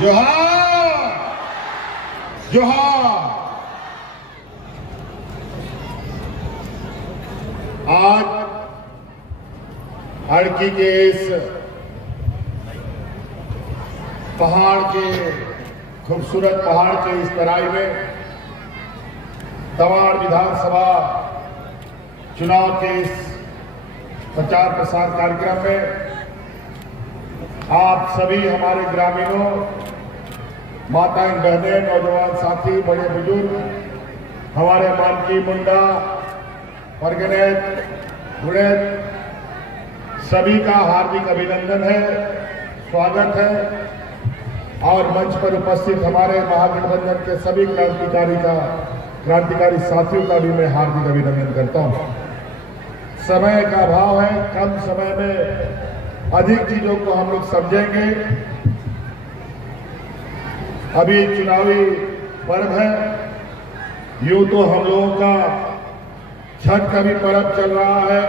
जोहार जोहार। आज हड़की के इस पहाड़ के खूबसूरत पहाड़ के इस तराई में तवाड़ विधानसभा चुनाव के इस प्रचार प्रसार कार्यक्रम में आप सभी हमारे ग्रामीणों, माताएं, बहनें, नौजवान साथी, बड़े बुजुर्ग, हमारे मानकी, मुंडा, परगनेत, गुड़ेत, सभी का हार्दिक अभिनंदन है, स्वागत है। और मंच पर उपस्थित हमारे महागठबंधन के सभी क्रांतिकारी साथियों का भी मैं हार्दिक अभिनंदन करता हूं। समय का अभाव है, कम समय में अधिक चीजों को हम लोग समझेंगे। अभी चुनावी पर्व है, यूं तो हम लोगों का छठ का भी पर्व चल रहा है,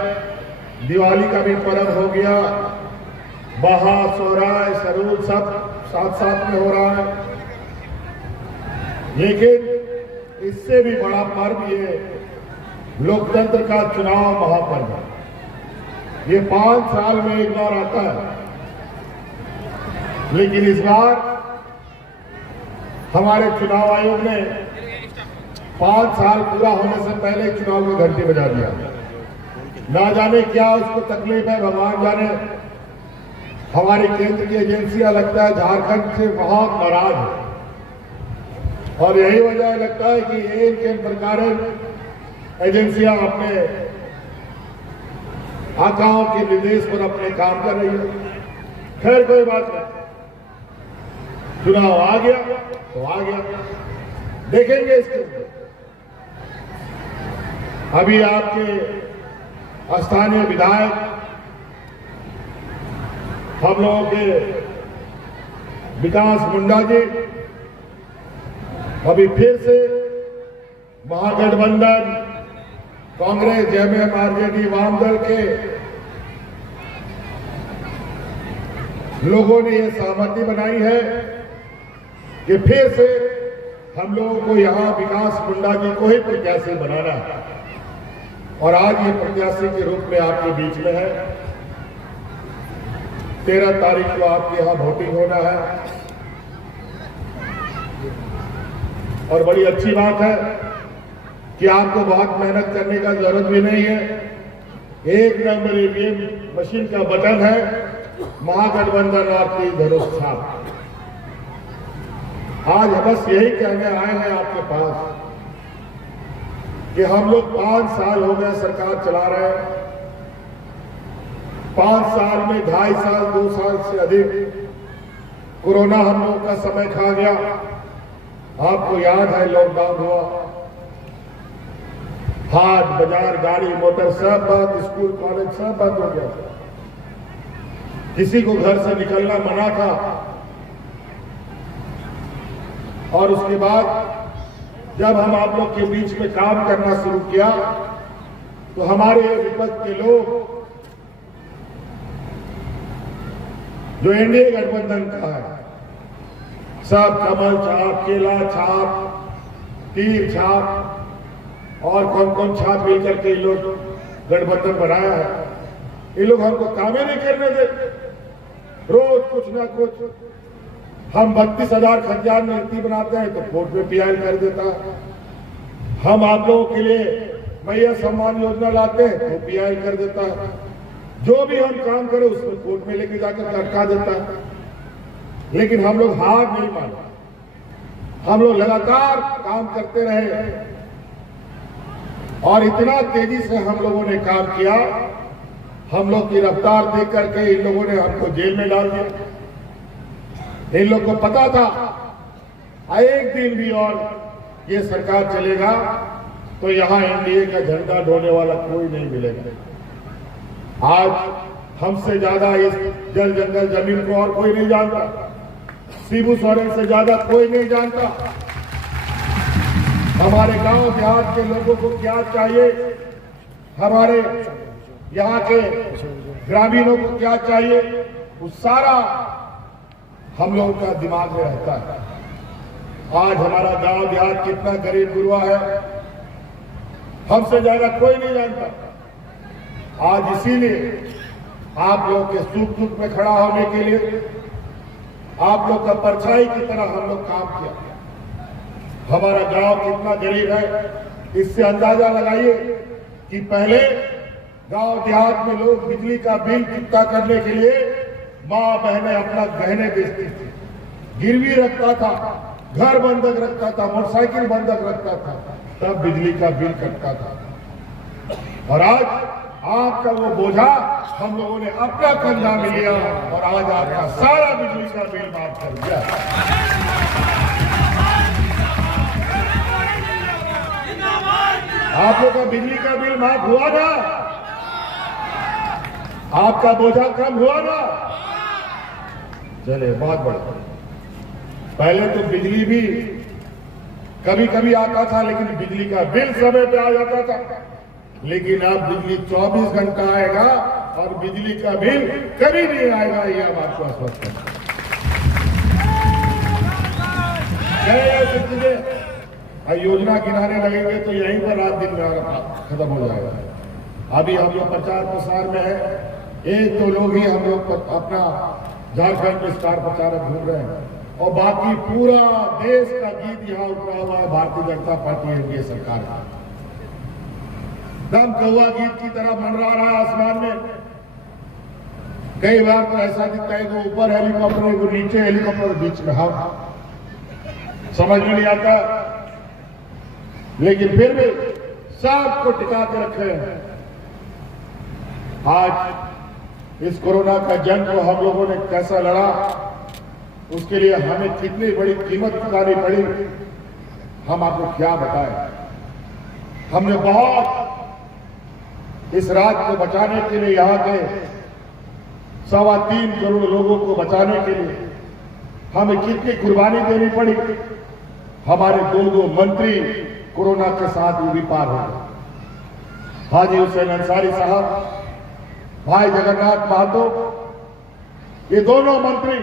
दिवाली का भी पर्व हो गया, बहा, सोहराय, सरूद सब साथ साथ में हो रहा है। लेकिन इससे भी बड़ा पर्व ये लोकतंत्र का चुनाव महापर्व है। ये 5 साल में एक बार आता है, लेकिन इस बार हमारे चुनाव आयोग ने 5 साल पूरा होने से पहले चुनाव में घंटी बजा दिया। ना जाने क्या उसको तकलीफ है, भगवान जाने। हमारी केंद्र की एजेंसियां लगता है झारखंड से बहुत नाराज है, और यही वजह लगता है कि एक प्रकार एजेंसियां अपने आकाओं के निर्देश पर अपने काम कर रही है। खैर कोई बात नहीं, चुनाव आ गया तो आ गया, देखेंगे इसके अंदर। अभी आपके स्थानीय विधायक हम लोगों के विकास मुंडा जी अभी फिर से महागठबंधन कांग्रेस, जेएमएम, आरजेडी, वामदल के लोगों ने यह सहमति बनाई है कि फिर से हम लोगों को यहां विकास मुंडा जी को ही प्रत्याशी बनाना है। और आज ये प्रत्याशी के रूप में आपके बीच में है। 13 तारीख को आपके यहां वोटिंग होना है, और बड़ी अच्छी बात है कि आपको बहुत मेहनत करने का जरूरत भी नहीं है। 1 नंबर ईवीएम मशीन का बटन है, महागठबंधन आपकी धनुष छाप। आज बस यही कहने आए हैं आपके पास कि हम लोग 5 साल हो गए सरकार चला रहे हैं। 5 साल में 2.5 साल, 2 साल से अधिक कोरोना हम लोगों का समय खा गया। आपको याद है लॉकडाउन हुआ, हाट बाजार, गाड़ी मोटर सब बंद, स्कूल कॉलेज सब बंद हो गया। किसी को घर से निकलना मना था। और उसके बाद जब हम आप लोग के बीच में काम करना शुरू किया तो हमारे विपक्ष के लोग जो एनडीए गठबंधन का है, सब कमल छाप, केला छाप, तीर छाप और कौन कौन छाप मिलकर के लोग गठबंधन बनाया है। ये लोग हमको काम ही नहीं करने देते, रोज कुछ ना कुछ। हम 32,000 खतियान नीति बनाते हैं तो कोर्ट में पीआई कर देता है। हम आप लोगों के लिए मैया सम्मान योजना लाते हैं तो पीआई कर देता है। जो भी हम काम करें उसमें कोर्ट में लेके जाकर अटका देता है। लेकिन हम लोग हार नहीं माना, हम लोग लगातार काम करते रहे, और इतना तेजी से हम लोगों ने काम किया। हम लोग की रफ्तार देख करके इन लोगों ने हमको जेल में डाल दिया। इन लोग को पता था एक दिन भी और ये सरकार चलेगा तो यहां एनडीए का झंडा ढोने वाला कोई नहीं मिलेगा। आज हमसे ज्यादा इस जल जंगल जमीन को और कोई नहीं जानता, शिबू सोरेन से ज्यादा कोई नहीं जानता। हमारे गांव देहात के लोगों को क्या चाहिए, हमारे यहाँ के ग्रामीणों को क्या चाहिए, वो सारा हम लोगों का दिमाग में रहता है। आज हमारा गांव देहात कितना गरीब गुरुआ है, हमसे ज्यादा कोई नहीं जानता। आज इसीलिए आप लोग के सुख दुख में खड़ा होने के लिए आप लोग का परछाई की तरह हम लोग काम किया। हमारा गांव कितना गरीब है, इससे अंदाजा लगाइए कि पहले गांव देहात में लोग बिजली का बिल चुकता करने के लिए माँ बहनें अपना गहने बेचती थी, गिरवी रखता था, घर बंधक रखता था, मोटरसाइकिल बंधक रखता था, तब बिजली का बिल कटता था। और आज आपका वो बोझा हम लोगों ने अपना कंधा में लिया और आज आपका सारा बिजली का बिल माफ कर दिया। आप लोग का बिजली का बिल माफ हुआ ना, आपका बोझा कम हुआ ना। चले, बहुत बढ़िया। पहले तो बिजली भी कभी कभी आता था, लेकिन बिजली का बिल समय पे आ जाता था। लेकिन अब बिजली 24 घंटा आएगा और बिजली का बिल कभी नहीं आएगा, ये अब आपको आश्वस्त है। योजना गिनाने लगेंगे तो यहीं पर रात दिन में खत्म हो जाएगा। अभी हम लोग प्रचार प्रसार में है, एक तो लोग ही हम लोग अपना झारखंड में स्टार प्रचारक घूम रहे हैं और बाकी पूरा देश का गीत यहाँ उतरा हुआ है भारतीय जनता पार्टी एनडीए सरकार का। दम कौवा गीत की तरह मंडरा रहा है आसमान में। कई बार तो ऐसा दिखता है कि ऊपर हेलीकॉप्टर है, वो नीचे हेलीकॉप्टर, बीच में हम समझ में नहीं आता, लेकिन फिर भी सबको टिका के रखे हैं। आज इस कोरोना का जंग को हम लोगों ने कैसा लड़ा, उसके लिए हमें कितनी बड़ी कीमत चुकानी पड़ी, हम आपको क्या बताएं। हमने बहुत इस राज्य को बचाने के लिए, यहाँ के 3.25 करोड़ लोगों को बचाने के लिए हमें कितनी कुर्बानी देनी पड़ी। हमारे दो मंत्री कोरोना के साथ वो भी पार हो गए। हाजी हुसैन अंसारी साहब, भाई जगन्नाथ महतो, ये दोनों मंत्री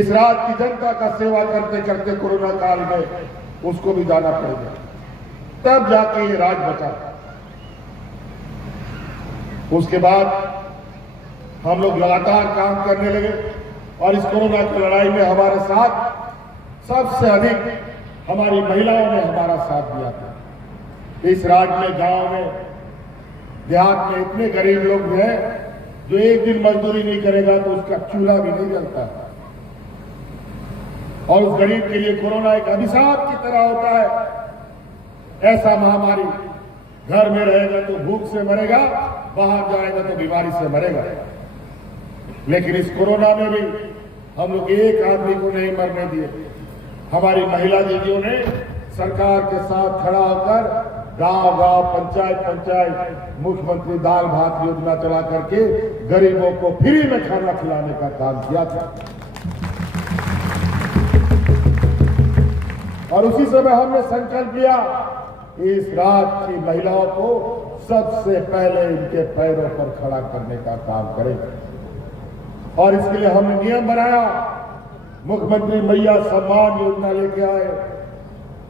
इस राज्य की जनता का सेवा करते करते कोरोना काल में उसको भी जाना पड़ गया, तब जाके ये राज्य बचा। उसके बाद हम लोग लगातार काम करने लगे और इस कोरोना की लड़ाई में हमारे साथ सबसे अधिक हमारी महिलाओं ने हमारा साथ दिया था। इस राज्य में, गांव में, देहात में इतने गरीब लोग हैं जो एक दिन मजदूरी नहीं करेगा तो उसका चूल्हा भी नहीं जलता, और उस गरीब के लिए कोरोना एक अभिशाप की तरह होता है। ऐसा महामारी, घर में रहेगा तो भूख से मरेगा, बाहर जाएगा तो बीमारी से मरेगा। लेकिन इस कोरोना में भी हम लोग एक आदमी को नहीं मरने दिए। हमारी महिला दीदियों ने सरकार के साथ खड़ा होकर गांव गांव, पंचायत पंचायत मुख्यमंत्री दाल भात योजना चला करके गरीबों को फ्री में खाना खिलाने का काम किया था। और उसी समय हमने संकल्प लिया इस राज्य की महिलाओं को सबसे पहले इनके पैरों पर खड़ा करने का काम करेंगे। और इसके लिए हमने नियम बनाया, मुख्यमंत्री मैया सम्मान योजना लेके आए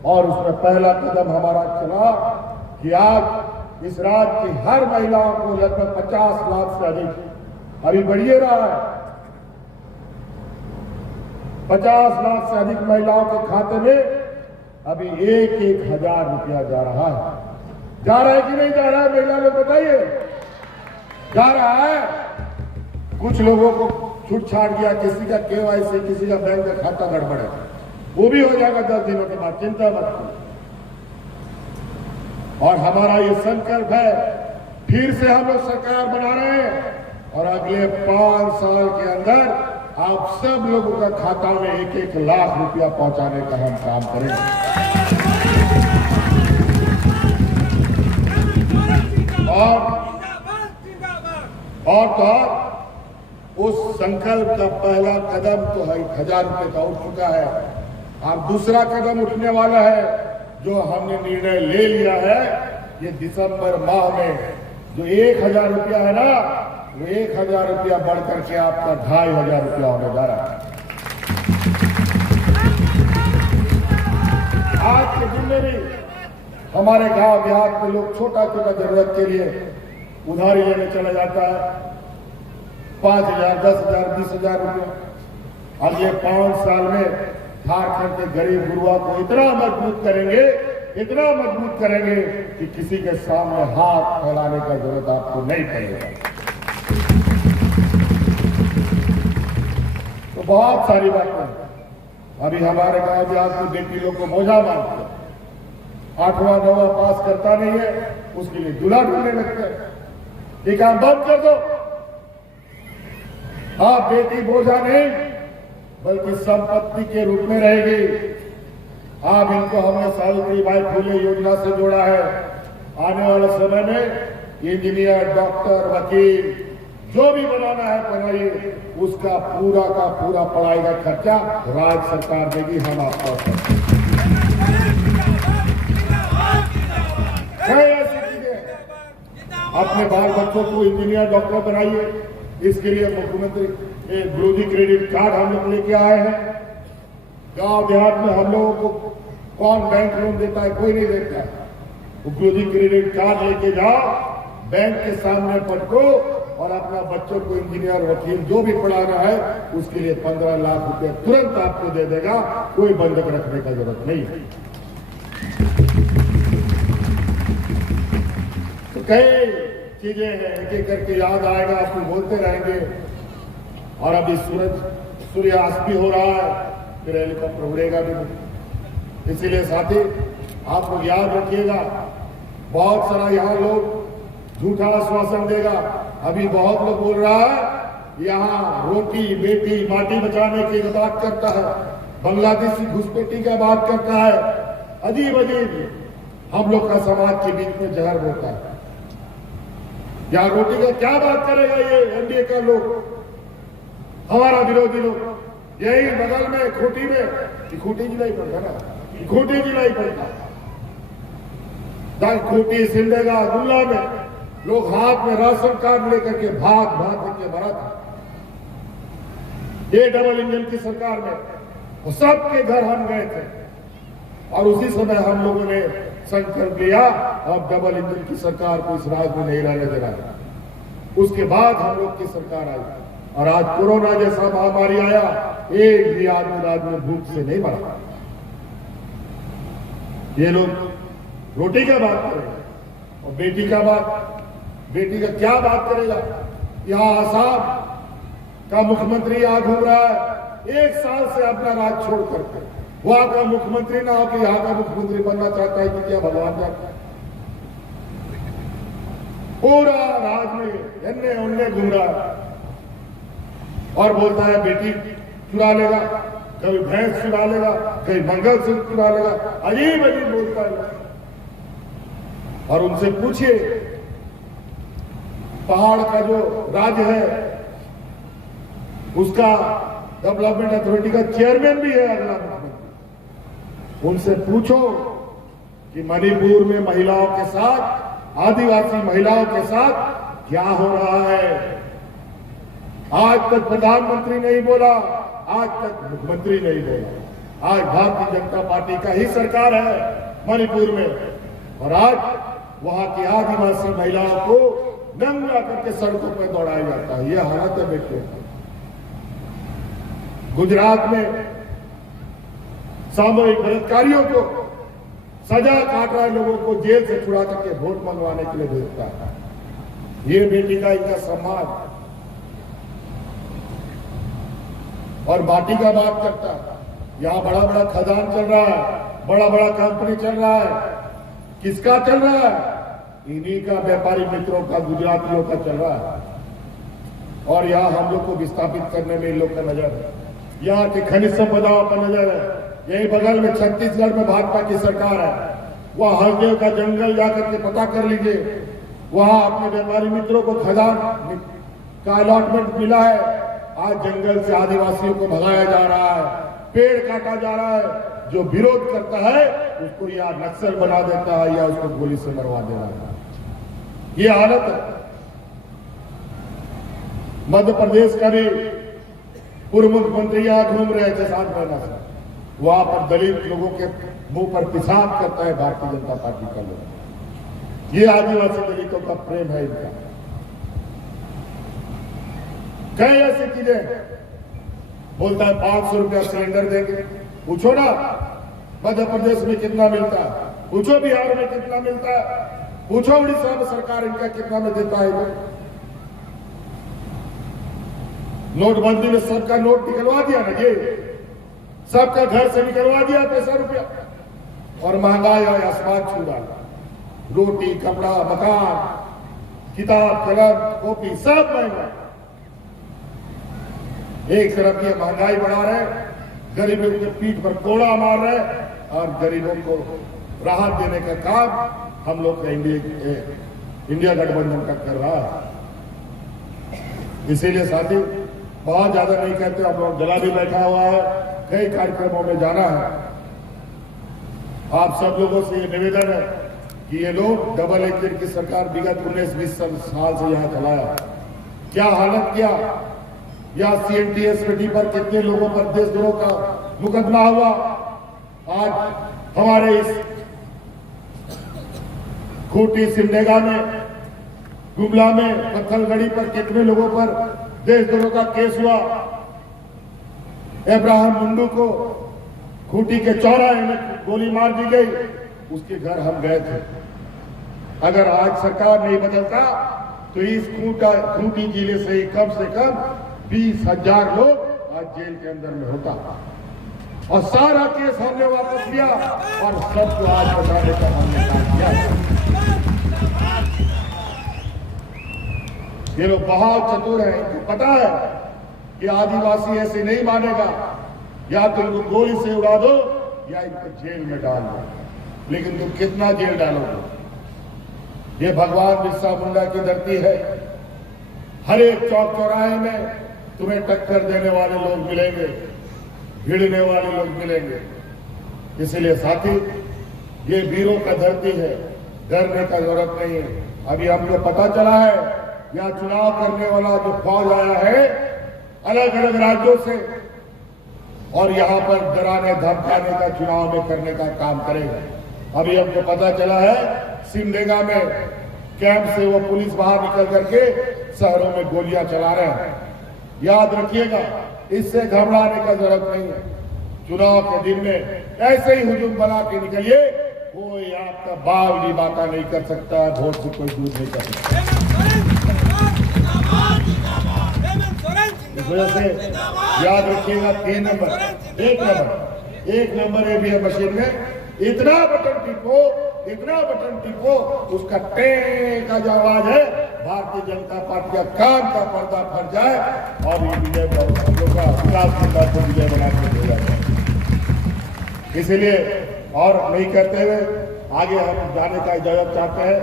और उसमें पहला कदम हमारा चला कि आज इस राज्य की हर महिलाओं को लगभग 50 लाख से अधिक, अभी बढ़िए रहा है, 50 लाख से अधिक महिलाओं के खाते में अभी 1,000 रुपया जा रहा है। जा रहा है कि नहीं जा रहा है, महिला लोग बताइए? जा रहा है। कुछ लोगों को छूट छाट दिया, किसी का केवाईसी, किसी का बैंक का खाता गड़बड़ है, वो भी हो जाएगा 10 दिनों के बाद, चिंता मत करो। और हमारा ये संकल्प है, फिर से हम लोग सरकार बना रहे हैं और अगले 5 साल के अंदर आप सब लोगों का खाता में 1-1 लाख रुपया पहुंचाने का हम काम करेंगे। और तो उस संकल्प का पहला कदम तो 1,000 रुपये का उठ चुका है। अब दूसरा कदम उठने वाला है, जो हमने निर्णय ले लिया है। ये दिसंबर माह में जो 1,000 रुपया है ना, वो 1,000 रुपया बढ़ करके आपका 2,500 रुपया होने जा रहा है। आज के दिन में भी हमारे गांव देहात में लोग छोटा छोटा जरूरत के लिए उधारी लेने चला जाता है, 5,000, 10,000, 20,000 रुपये। अब ये 5 साल में झारखंड के गरीब गुरुआ को इतना मजबूत करेंगे कि किसी के सामने हाथ फैलाने का जरूरत आपको नहीं पड़ेगा। तो बहुत सारी बातें अभी हमारे गांव देहात में बेटी लोग को बोझा मानते हैं, 8वां 9वां पास करता नहीं है, उसके लिए दूल्हा ढूंढने लगते हैं। ये काम बंद कर दो। आप बेटी बोझा नहीं बल्कि संपत्ति के रूप में रहेगी। आप इनको हमने सावित्रीबाई फुले योजना से जोड़ा है। आने वाले समय में इंजीनियर, डॉक्टर, वकील जो भी बनाना है बनाइए, उसका पूरा का पूरा पढ़ाई का खर्चा राज्य सरकार देगी, हम आपको ऐसी चीजें। अपने बाल बच्चों को इंजीनियर, डॉक्टर बनाइए। इसके लिए मुख्यमंत्री ग्रोजी क्रेडिट कार्ड हम लोग लेके आए हैं। गांव देहात में हम लोगों को कौन बैंक लोन देता है? कोई नहीं देता है। वो ग्रोजी क्रेडिट कार्ड लेके जाओ, बैंक के सामने पटको और अपना बच्चों को इंजीनियर, वकील जो भी पढ़ाना है उसके लिए 15 लाख रुपए तुरंत आपको दे देगा। कोई बंधक रखने का जरूरत नहीं है। तो कई चीजें हैं, एक एक करके याद आएगा, आपको बोलते रहेंगे। और अभी सूर्यास्त भी हो रहा है, फिर हेलीकॉप्टर उड़ेगा भी नहीं। इसीलिए साथी आप लोग याद रखिएगा, बहुत सारा यहाँ लोग झूठा आश्वासन देगा। अभी बहुत लोग बोल रहा है यहाँ रोटी बेटी माटी बचाने की बात करता है, बांग्लादेशी घुसपैठी का बात करता है, अजीब अजीब हम लोग का समाज के बीच में जहर होता है। यहाँ रोटी का क्या बात करेगा ये एनडीए का लोग, हमारा विरोधी लोग। यही बगल में खूंटी में खूंटी जिलाई पड़ता ना, खूंटी जिलाई पड़ता, खूंटी सिंधेगा गुल्ला में लोग हाथ में राशन कार्ड लेकर के भाग करके भरा था। ये डबल इंजन की सरकार में तो सबके घर हम गए थे और उसी समय हम लोगों ने संकल्प लिया अब डबल इंजन की सरकार को इस राज्य में नहीं रहने देना है। उसके बाद हम लोग की सरकार आई और आज कोरोना जैसा महामारी आया, एक भी आदमी राज्य में भूख से नहीं मरा। ये लोग रोटी का बात करेंगे और बेटी का क्या बात करेगा। यहाँ आसाम का मुख्यमंत्री यहाँ घूम रहा है 1 साल से अपना राज्य छोड़ करके, वहां का मुख्यमंत्री ना हो कि यहाँ का मुख्यमंत्री बनना चाहता है कि क्या भगवान जाता है। पूरा राज्य में इन्ने उन्ने घूम रहा है और बोलता है बेटी चुरा लेगा, कभी भैंस चुरा लेगा, कभी मंगलसूत्र चुरा लेगा, अजीब अजीब बोलता है। और उनसे पूछिए, पहाड़ का जो राज्य है उसका डेवलपमेंट अथॉरिटी का चेयरमैन भी है अगला मुख्यमंत्री। उनसे पूछो कि मणिपुर में महिलाओं के साथ, आदिवासी महिलाओं के साथ क्या हो रहा है। आज तक प्रधानमंत्री नहीं बोला, आज तक मुख्यमंत्री नहीं बोला। आज भारतीय जनता पार्टी का ही सरकार है मणिपुर में और आज वहां की आदिवासी महिलाओं को नंगा करके सड़कों पर दौड़ाया जाता है। यह हालत है बेटे। गुजरात में सामूहिक बलात्कारियों को सजा काट रहा है, लोगों को जेल से छुड़ा करके वोट मंगवाने के लिए भेजता है। ये बेटी का इनका सम्मान और माटी का बात करता है। यहाँ बड़ा बड़ा खदान चल रहा है, बड़ा बड़ा कंपनी चल रहा है। किसका चल रहा है? इन्हीं का, व्यापारी मित्रों का, गुजरातियों का चल रहा है। और यहाँ हम लोग को विस्थापित करने में इन लोग का नजर है, यहाँ के खनिज संपदाओं का नजर है। यही बगल में छत्तीसगढ़ में भाजपा की सरकार है, वह हरदेव का जंगल जाकर के पता कर लीजिए। वहां अपने व्यापारी मित्रों को खदान का अलॉटमेंट मिला है। आज जंगल से आदिवासियों को भगाया जा रहा है, पेड़ काटा जा रहा है। जो विरोध करता है उसको या नक्सल बना देता है या उसको गोली से मरवा दे रहा है। ये हालत है। मध्य प्रदेश का भी पूर्व मुख्यमंत्री यहाँ घूम रहे थे 7 महीना से, वहां पर दलित लोगों के मुंह पर पेशाब करता है भारतीय जनता पार्टी का लोग। ये आदिवासी दलितों का प्रेम है इनका। कई ऐसी चीजें बोलता है 500 रुपया सिलेंडर देंगे। पूछो ना मध्य प्रदेश में कितना मिलता है, पूछो बिहार में कितना मिलता है, पूछो उड़ीसा में सरकार इनका कितना में देता है। नोटबंदी में सबका नोट निकलवा दिया ना, ये सबका घर से निकलवा दिया पैसा रुपया, और महंगाई और आसमान छू डाला। रोटी, कपड़ा, मकान, किताब, कलम, कॉपी सब महंगा। एक तरफ ये महंगाई बढ़ा रहे, गरीबों के पीठ पर कोड़ा मार रहे, और गरीबों को राहत देने का काम हम लोग का इंडिया गठबंधन का कर रहा है। इसीलिए साथी बहुत ज्यादा नहीं कहते, हम लोग जला भी बैठा हुआ है, कई कार्यक्रमों में जाना है। आप सब लोगों से ये निवेदन है कि ये लोग डबल इंजन की सरकार विगत 19-20 साल से यहाँ चलाया, क्या हालत किया। या CNTSPT पर कितने लोगों पर देशद्रोह का मुकदमा हुआ। आज हमारे इस खूंटी, सिमडेगा में, गुमला में, पत्थलगढ़ी पर कितने लोगों पर देशद्रोह का केस हुआ। इब्राहिम मुंडू को खूंटी के चौराहे में गोली मार दी गई, उसके घर हम गए थे। अगर आज सरकार नहीं बदलता तो इस खूंटी जिले से ही कम से कम 20,000 लोग आज जेल के अंदर में होता, और सारा केस हमने वापस लिया और सबको आज बचाने का हमने काम किया। ये लोग बहुत चतुर हैं, इनको पता है कि आदिवासी ऐसे नहीं मानेगा, या तो इनको गोली से उड़ा दो या इनको जेल में डाल दो। लेकिन तुम कितना जेल डालोगे। ये भगवान बिरसा मुंडा की धरती है। हर एक चौक चौराहे में तुम्हें टक्कर देने वाले लोग मिलेंगे, भिड़ने वाले लोग मिलेंगे। इसलिए साथी ये वीरों का धरती है, डरने का जरूरत नहीं है। अभी हमको पता चला है यहाँ चुनाव करने वाला जो फौज आया है अलग अलग राज्यों से, और यहाँ पर डराने धमकाने का चुनाव में करने का काम करेगा। अभी हमको पता चला है सिमडेगा में कैंप से वो पुलिस बाहर निकल करके शहरों में गोलियां चला रहे हैं। याद रखिएगा, इससे घबराने का जरूरत नहीं है। चुनाव के दिन में ऐसे ही हुजूम बना के निकलिए, कोई आपका बावली बाका नहीं कर सकता, वोट से कोई दूर नहीं कर सकता। इस वजह से याद रखिएगा 3 नंबर 1 नंबर ईवीएम मशीन में इतना बटन टिपो उसका टे का जो आवाज है, भारतीय जनता पार्टी का कान का पर्दा फट जाए और ये विजय हम लोग का विकास को विजय बना के दे जाए। इसीलिए और नहीं करते हुए आगे हम जाने का इजाजत चाहते हैं।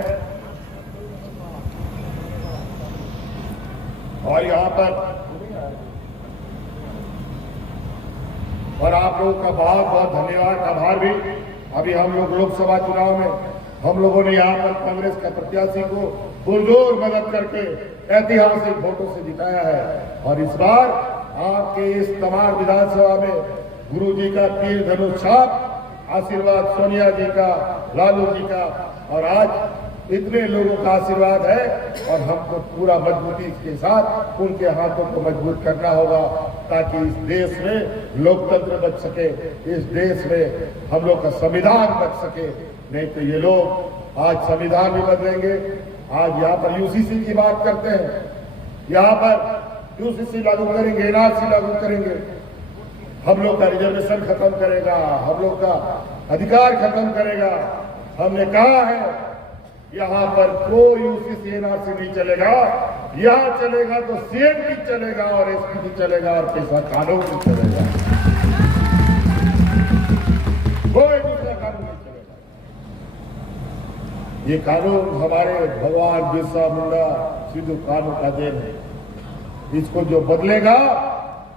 और यहाँ पर और आप लोगों का बहुत बहुत धन्यवाद, आभार भी। अभी हम लोग लोकसभा चुनाव में हम लोगों ने यहाँ पर कांग्रेस का प्रत्याशी को पुरजोर मदद करके ऐतिहासिक वोटों से जिताया है। और इस बार आपके इस तमाम विधानसभा में गुरु जी का तीर धनुष छाप, आशीर्वाद सोनिया जी का, लालू जी का, और आज इतने लोगों का आशीर्वाद है। और हमको पूरा मजबूती के साथ उनके हाथों को मजबूत करना होगा, ताकि इस देश में लोकतंत्र बच सके, इस देश में हम लोग का संविधान बच सके। नहीं तो ये लोग आज संविधान भी बदलेंगे। आज यहाँ पर यूसीसी की बात करते हैं, यहाँ पर यूसीसी लागू करेंगे, एनआरसी लागू करेंगे, हम लोग का रिजर्वेशन खत्म करेगा, हम लोग का अधिकार खत्म करेगा। हमने कहा है यहाँ पर कोई यूसीसी एनआरसी नहीं चलेगा, यहाँ चलेगा तो सीएम भी चलेगा और एसपी भी चलेगा और पैसा कानून भी चलेगा, कोई दूसरा कानून नहीं चलेगा। ये कानून हमारे भगवान बिरसा मुंडा सिद्धू कानून का देन है। इसको जो बदलेगा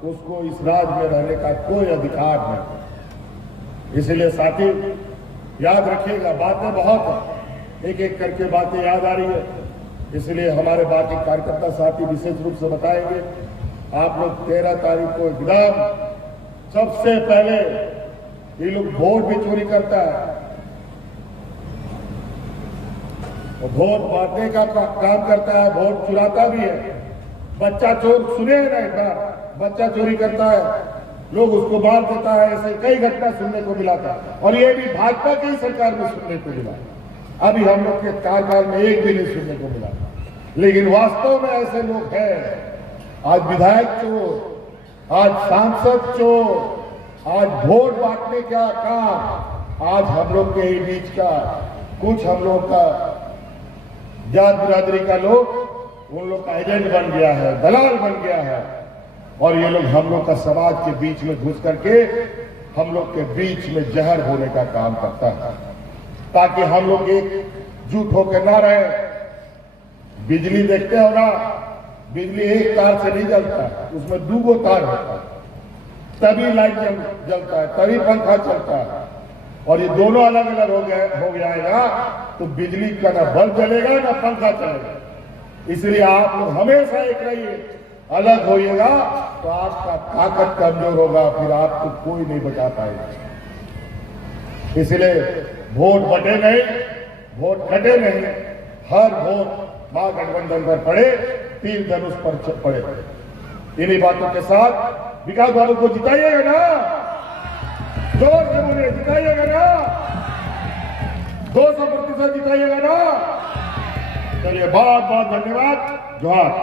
उसको इस राज्य में रहने का कोई अधिकार नहीं। इसलिए साथी याद रखिएगा, बातें बहुत है, एक एक करके बातें याद आ रही है। इसलिए हमारे बाकी कार्यकर्ता साथी विशेष रूप से बताएंगे आप लोग 13 तारीख को एकदम सबसे पहले ये लोग वोट भी चोरी करता है और वोट बांटने का काम करता है, वोट चुराता भी है। बच्चा चोर सुने ना एक बार, बच्चा चोरी करता है, लोग उसको मार देता है, ऐसे कई घटना सुनने को मिला था और ये भी भाजपा की सरकार में सुनने को मिला। अभी हम लोग के कार्यकाल में एक भी नहीं सुनने को मिला, लेकिन वास्तव में ऐसे लोग हैं। आज विधायक चोर, आज सांसद चोर, आज वोट बांटने का काम, आज हम लोग के बीच का कुछ हम लोग का जात बिरादरी का लोग उन लोग का एजेंट बन गया है, दलाल बन गया है और ये लोग हम लोग का समाज के बीच में घुस करके हम लोग के बीच में जहर होने का काम करता है ताकि हम लोग एकजुट होकर ना रहे। बिजली देखते हो ना, बिजली एक तार से नहीं जलता, उसमें 2 तार होता है, तभी लाइट जलता है, तभी पंखा चलता है और ये दोनों अलग अलग हो जाएगा तो बिजली का ना बल्ब जलेगा ना पंखा चलेगा। इसलिए आप लोग हमेशा एक रहिए, अलग होइएगा तो आपका ताकत कमजोर होगा, फिर आपको कोई नहीं बचा पाएगा। इसलिए वोट बटे नहीं, वोट कटे नहीं, हर वोट महागठबंधन पर पड़े, तीर धनुष पर पड़े। इन्हीं बातों के साथ विकास बाबू को जिताइएगा ना, जोर से बोलिए, जिताइएगा ना, 200% जिताइएगा ना। चलिए बहुत बहुत धन्यवाद, जोहार।